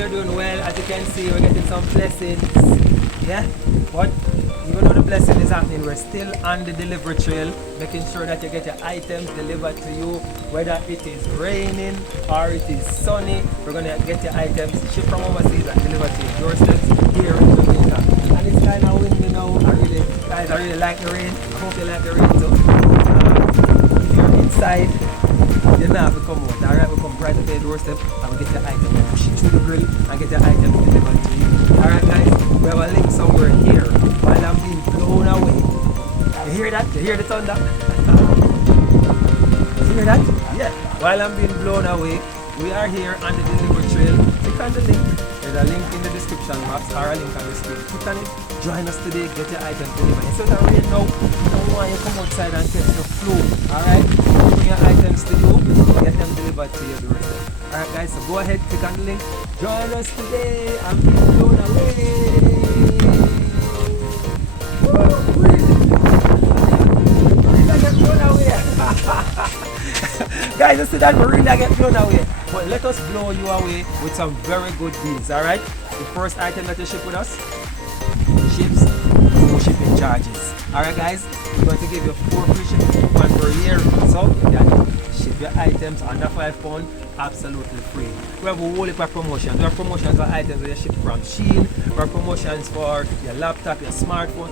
you're doing well. As you can see, we're getting some blessings. Yeah, but even though the blessing is happening, we're still on the delivery trail, making sure that you get your items delivered to you, whether it is raining or it is sunny. We're gonna get your items shipped from overseas and delivered to your doorsteps here in Jamaica. And it's kind of windy now. I really like the rain. I hope you like the rain too. If you're inside, you don't have to come out. Alright, we'll come right up to your doorstep and we'll get your items, push it through the grill and get your items delivered to you. Alright guys, we have a link somewhere here while I'm being blown away. You hear that? You hear the thunder? You hear that? Yeah. While I'm being blown away, we are here on the delivery trail. Click on the link. There's a link in the description box or a link on the screen. Click on it. Join us today. Get your items delivered. Instead of rain now, I don't want you to come outside and catch the flu. Alright? Bring your items to you. Get them delivered to your doorstep. Alright guys, so go ahead, click on the link. Join us today. I'm being blown away. Guys, you see that marina get blown away. But let us blow you away with some very good deals, alright? The first item that you ship with us ships no shipping charges. Alright guys, we're going to give you 4 free shipping coupons per year. So you can ship your items under £5 absolutely free. We have a whole heap of promotions. We have promotions for items that you ship from Shein. We have promotions for your laptop, your smartphone.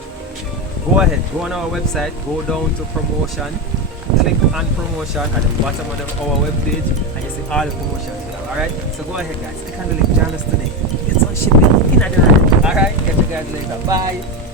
Go ahead, go on our website, go down to promotion, click on promotion at the bottom of our webpage and you see all the promotions we have. Alright? So go ahead guys, click on the link, join us today. Get some shipping in the rain. Alright, catch you guys later. Bye.